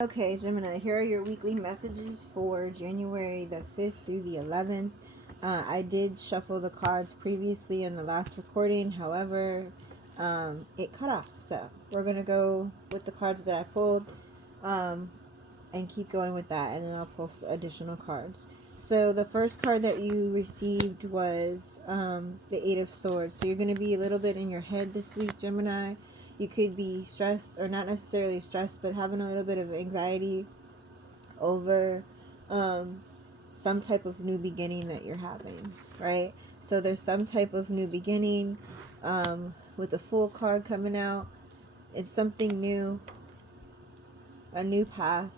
Okay, Gemini, here are your weekly messages for January the 5th through the 11th. I did shuffle the cards previously in the last recording, however, it cut off. So we're going to go with the cards that I pulled and keep going with that, and then I'll pull additional cards. So the first card that you received was the Eight of Swords. So you're going to be a little bit in your head this week, Gemini. You could be stressed, or not necessarily stressed, but having a little bit of anxiety over some type of new beginning that you're having, right? So there's some type of new beginning with the Fool card coming out. It's something new, a new path,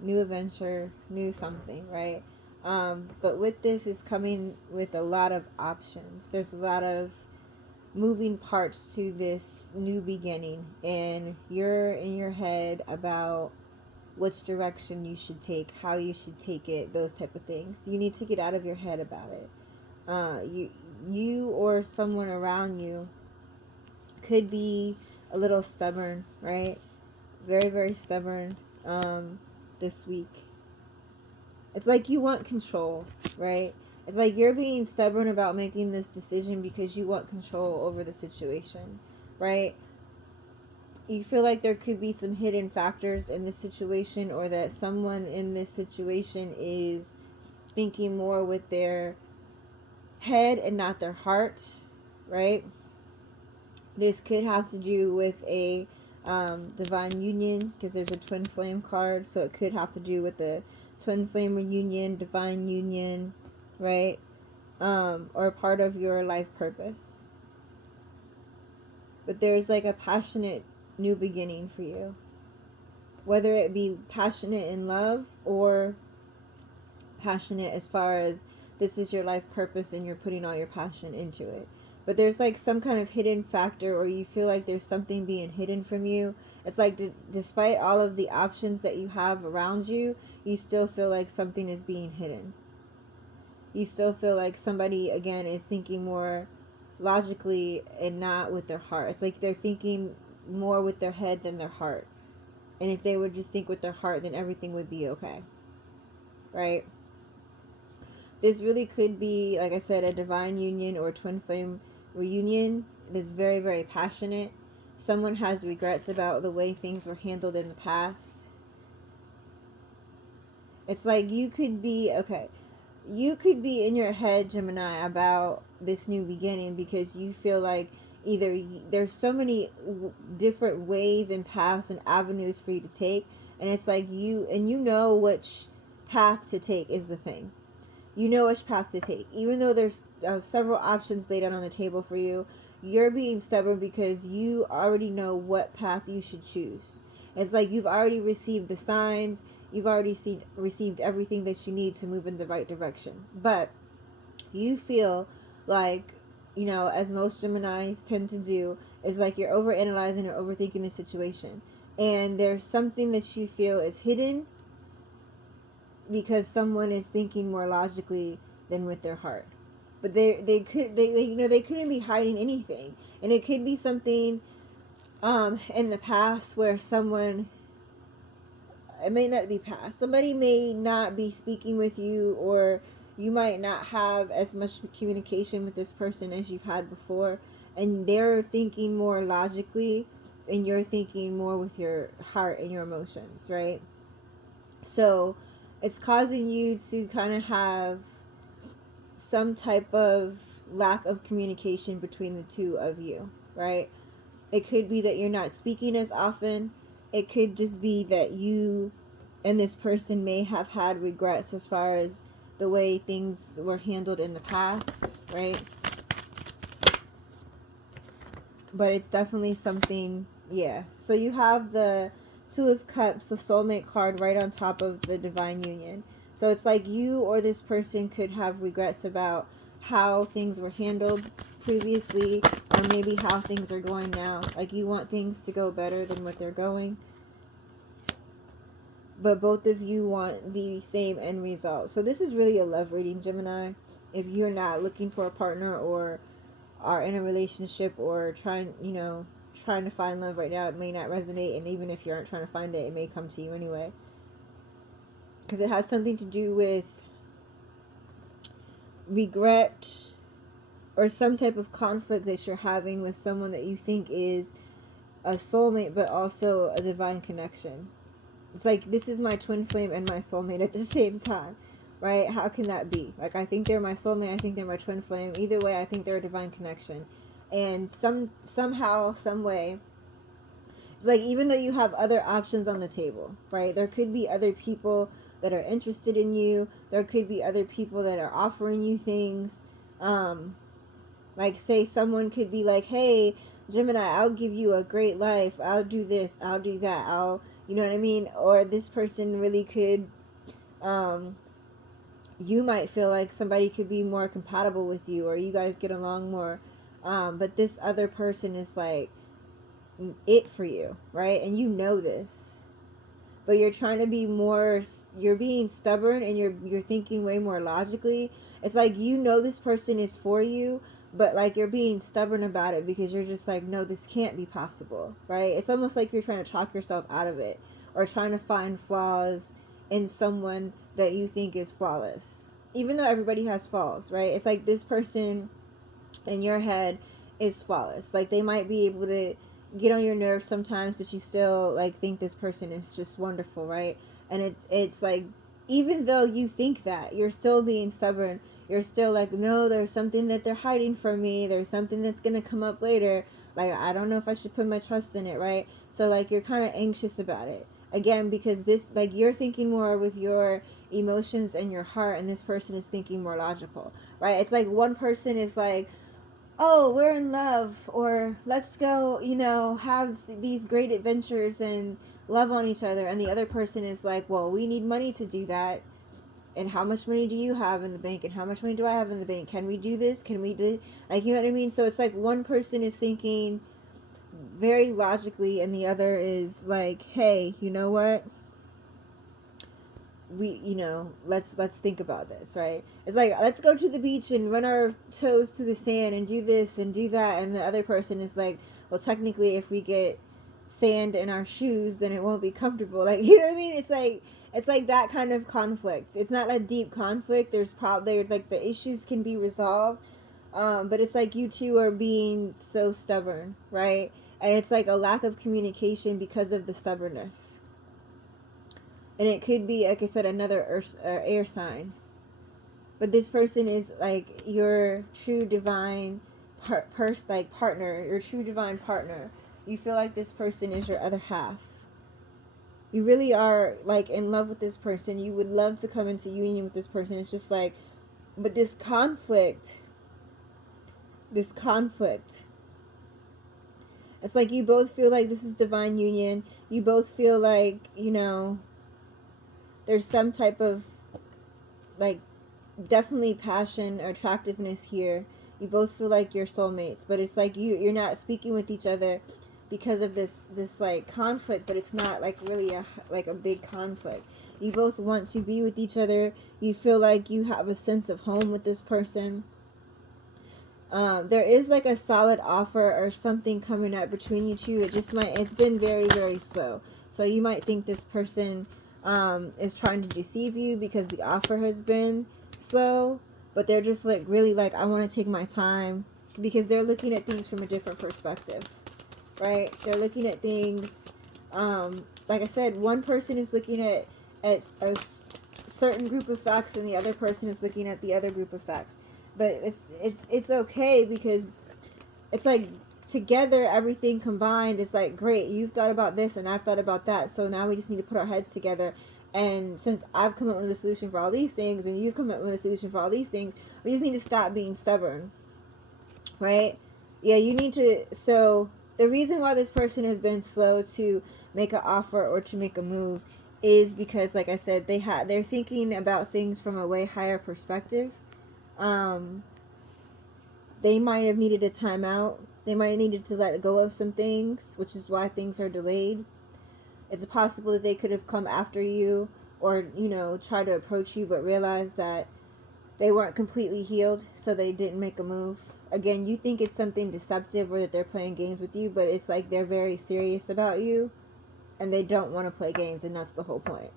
new adventure, new something, right? But with this is coming with a lot of options. There's a lot of moving parts to this new beginning, and you're in your head about which direction you should take, how you should take it, those type of things. You need to get out of your head about it. You or someone around you could be a little stubborn, right? Very, very stubborn this week. It's like you want control, right? It's like you're being stubborn about making this decision because you want control over the situation, right? You feel like there could be some hidden factors in this situation, or that someone in this situation is thinking more with their head and not their heart, right? This could have to do with a divine union, because there's a twin flame card, so it could have to do with the twin flame reunion, divine union, right? Or part of your life purpose. But there's like a passionate new beginning for you, whether it be passionate in love or passionate as far as this is your life purpose and you're putting all your passion into it. But there's like some kind of hidden factor, or you feel like there's something being hidden from you. It's like despite all of the options that you have around you, you still feel like something is being hidden. You still feel like somebody, again, is thinking more logically and not with their heart. It's like they're thinking more with their head than their heart. And if they would just think with their heart, then everything would be okay. Right? This really could be, like I said, a divine union or twin flame reunion that's very, very passionate. Someone has regrets about the way things were handled in the past. It's like you could be, okay, you could be in your head, Gemini, about this new beginning because you feel like either there's so many different ways and paths and avenues for you to take, and it's like you know which path to take is the thing. You know which path to take, even though there's several options laid out on the table for you. You're being stubborn because you already know what path you should choose. It's like you've already received the signs. You've already received everything that you need to move in the right direction. But you feel like, as most Geminis tend to do, is like you're overanalyzing or overthinking the situation. And there's something that you feel is hidden because someone is thinking more logically than with their heart. But they couldn't be hiding anything. And it could be something in the past where someone, it may not be past, somebody may not be speaking with you, or you might not have as much communication with this person as you've had before, and they're thinking more logically and you're thinking more with your heart and your emotions, right? So it's causing you to kind of have some type of lack of communication between the two of you, right? It could be that you're not speaking as often. It could just be that you and this person may have had regrets as far as the way things were handled in the past, right? But it's definitely something, yeah. So you have the Two of Cups, the soulmate card, right on top of the divine union. So it's like you or this person could have regrets about how things were handled previously, or maybe how things are going now. Like you want things to go better than what they're going. But both of you want the same end result. So this is really a love reading, Gemini. If you're not looking for a partner, or are in a relationship, or trying trying to find love right now, it may not resonate, and even if you aren't trying to find it, it may come to you anyway. Because it has something to do with regret or some type of conflict that you're having with someone that you think is a soulmate, but also a divine connection. It's like, this is my twin flame and my soulmate at the same time, right? How can that be? Like, I think they're my soulmate, I think they're my twin flame. Either way, I think they're a divine connection. And somehow, some way, it's like, even though you have other options on the table, right? There could be other people that are interested in you. There could be other people that are offering you things. Like, say someone could be like, hey, Gemini, I'll give you a great life. I'll do this. I'll do that. You know what I mean? Or this person really could, you might feel like somebody could be more compatible with you, or you guys get along more. But this other person is like it for you, right? And you know this. But you're trying to be more, you're being stubborn, and you're thinking way more logically. It's like, you know, this person is for you, but like, you're being stubborn about it because you're just like, no, this can't be possible, right? It's almost like you're trying to talk yourself out of it, or trying to find flaws in someone that you think is flawless, even though everybody has flaws, right? It's like, this person in your head is flawless. Like, they might be able to get on your nerves sometimes, but you still like think this person is just wonderful, right? And it's like, even though you think that, you're still being stubborn. You're still like, no, there's something that they're hiding from me. There's something that's gonna come up later. Like, I don't know if I should put my trust in it, right? So like, you're kind of anxious about it again, because this, like, you're thinking more with your emotions and your heart, and this person is thinking more logical, right? It's like, one person is like, oh, we're in love, or let's go, you know, have these great adventures and love on each other. And the other person is like, well, we need money to do that. And how much money do you have in the bank? And how much money do I have in the bank? Can we do this? Can we do, like, you know what I mean? So it's like, one person is thinking very logically, and the other is like, hey, you know what? Let's think about this, right? It's like, let's go to the beach and run our toes through the sand and do this and do that. And the other person is like, well, technically, if we get sand in our shoes, then it won't be comfortable. Like, you know what I mean? It's like that kind of conflict. It's not like deep conflict. There's probably, like, the issues can be resolved, but it's like, you two are being so stubborn, right? And it's like a lack of communication because of the stubbornness. And it could be, like I said, another air sign. But this person is like your true divine partner, your true divine partner. You feel like this person is your other half. You really are like in love with this person. You would love to come into union with this person. It's just like, but this conflict, it's like, you both feel like this is divine union. You both feel like, you know, there's some type of, like, definitely passion or attractiveness here. You both feel like you're soulmates, but it's like, you're not speaking with each other because of this like conflict, but it's not like really a big conflict. You both want to be with each other. You feel like you have a sense of home with this person. There is like a solid offer or something coming up between you two. It's been very, very slow. So you might think this person is trying to deceive you because the offer has been slow, but they're just like, really like, I want to take my time, because they're looking at things from a different perspective, right? They're looking at things, like I said, one person is looking at a certain group of facts, and the other person is looking at the other group of facts. But it's okay, because it's like, together, everything combined is like, great, you've thought about this and I've thought about that, so now we just need to put our heads together. And since I've come up with a solution for all these things, and you've come up with a solution for all these things, we just need to stop being stubborn, right? Yeah, you need to. So the reason why this person has been slow to make an offer or to make a move is because, like I said, they're thinking about things from a way higher perspective. They might have needed a timeout. They might have needed to let go of some things, which is why things are delayed. It's possible that they could have come after you, or, you know, try to approach you, but realize that They weren't completely healed, so they didn't make a move. Again, you think it's something deceptive or that they're playing games with you, but it's like they're very serious about you and they don't want to play games, and that's the whole point.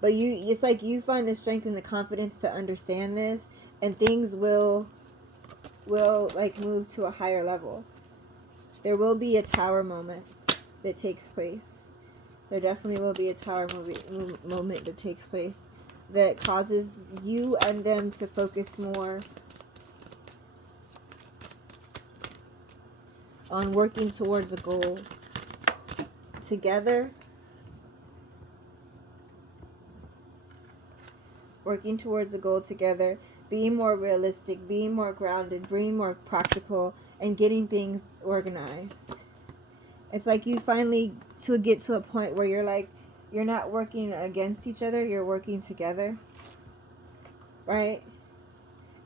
But it's like you find the strength and the confidence to understand this, and things will like move to a higher level. There will be a tower moment that takes place. There definitely will be a tower moment that takes place that causes you and them to focus more on working towards a goal together. Working towards a goal together, being more realistic, being more grounded, being more practical, and getting things organized. It's like you finally to get to a point where you're like, you're not working against each other, you're working together, right?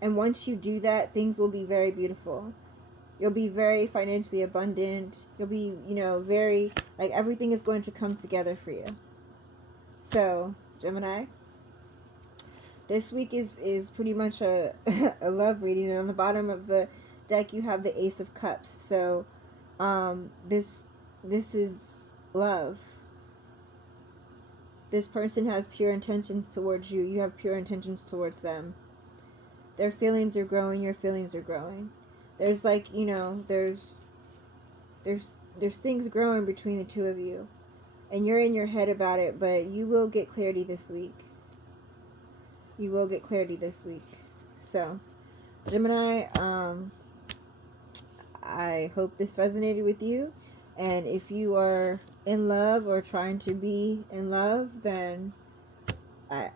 And once you do that, things will be very beautiful. You'll be very financially abundant. You'll be, very, like, everything is going to come together for you. So, Gemini, this week is pretty much a love reading. And on the bottom of the deck, you have the Ace of Cups. So, this is love. This person has pure intentions towards you. You have pure intentions towards them. Their feelings are growing. Your feelings are growing. There's like, there's things growing between the two of you. And you're in your head about it, but you will get clarity this week. You will get clarity this week. So, Gemini, I hope this resonated with you. And if you are in love or trying to be in love, then I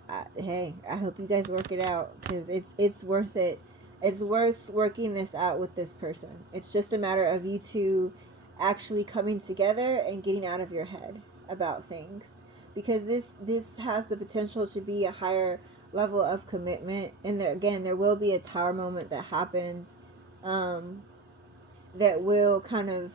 hope you guys work it out, because it's worth it. It's worth working this out with this person. It's just a matter of you two actually coming together and getting out of your head about things, because this has the potential to be a higher level of commitment. And there will be a tower moment that happens, that will kind of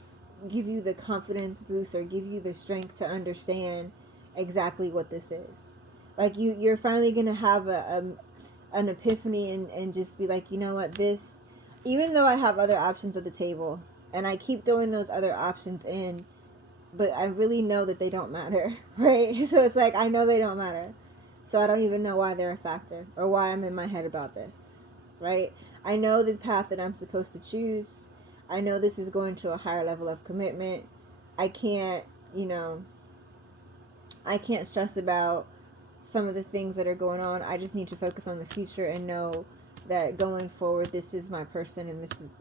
give you the confidence boost or give you the strength to understand exactly what this is. Like you're finally gonna have an epiphany and just be like, you know what, this, even though I have other options at the table and I keep throwing those other options in, but I really know that they don't matter, right? So it's like, I know they don't matter, so I don't even know why they're a factor or why I'm in my head about this, right? I know the path that I'm supposed to choose. I know this is going to a higher level of commitment. I can't stress about some of the things that are going on. I just need to focus on the future and know that going forward, this is my person, and this is,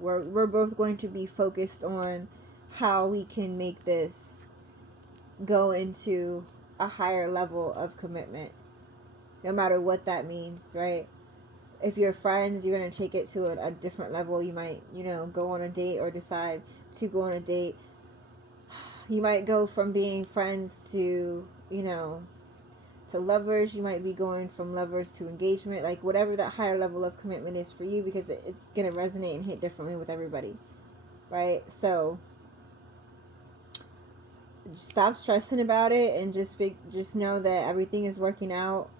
we're both going to be focused on how we can make this go into a higher level of commitment, no matter what that means, right? If you're friends, you're going to take it to a different level. You might, go on a date or decide to go on a date. You might go from being friends to, to lovers. You might be going from lovers to engagement, like whatever that higher level of commitment is for you, because it's going to resonate and hit differently with everybody, right? So stop stressing about it and just know that everything is working out.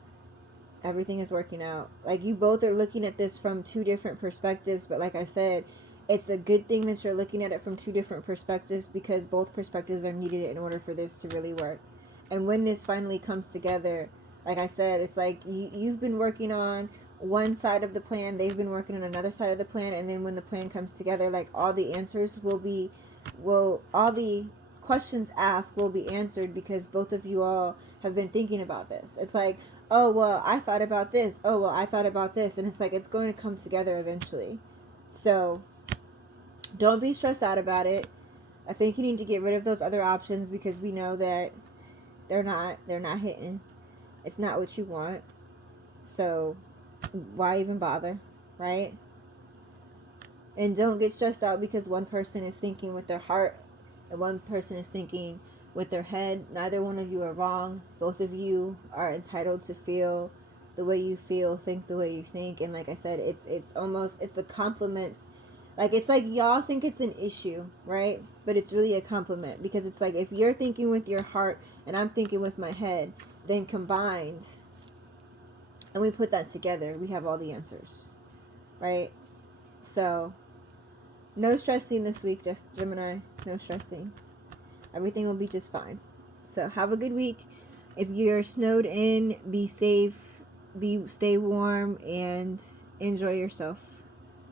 Everything is working out. Like, you both are looking at this from two different perspectives, but like I said, it's a good thing that you're looking at it from two different perspectives, because both perspectives are needed in order for this to really work. And when this finally comes together, like I said, it's like you've been working on one side of the plan, they've been working on another side of the plan, and then when the plan comes together, like, all the answers all the questions asked will be answered, because both of you all have been thinking about this. It's like, oh, well, I thought about this. Oh, well, I thought about this. And it's like, it's going to come together eventually. So don't be stressed out about it. I think you need to get rid of those other options, because we know that they're not hitting. It's not what you want. So why even bother, right? And don't get stressed out because one person is thinking with their heart and one person is thinking with their head. Neither one of you are wrong. Both of you are entitled to feel the way you feel, think the way you think. And like I said, it's a compliment. Like, it's like y'all think it's an issue, right? But it's really a compliment, because it's like, if you're thinking with your heart and I'm thinking with my head, then combined, and we put that together, we have all the answers, right? So no stressing this week, just Gemini. No stressing. Everything will be just fine. So have a good week. If you're snowed in, be safe, stay warm, and enjoy yourself.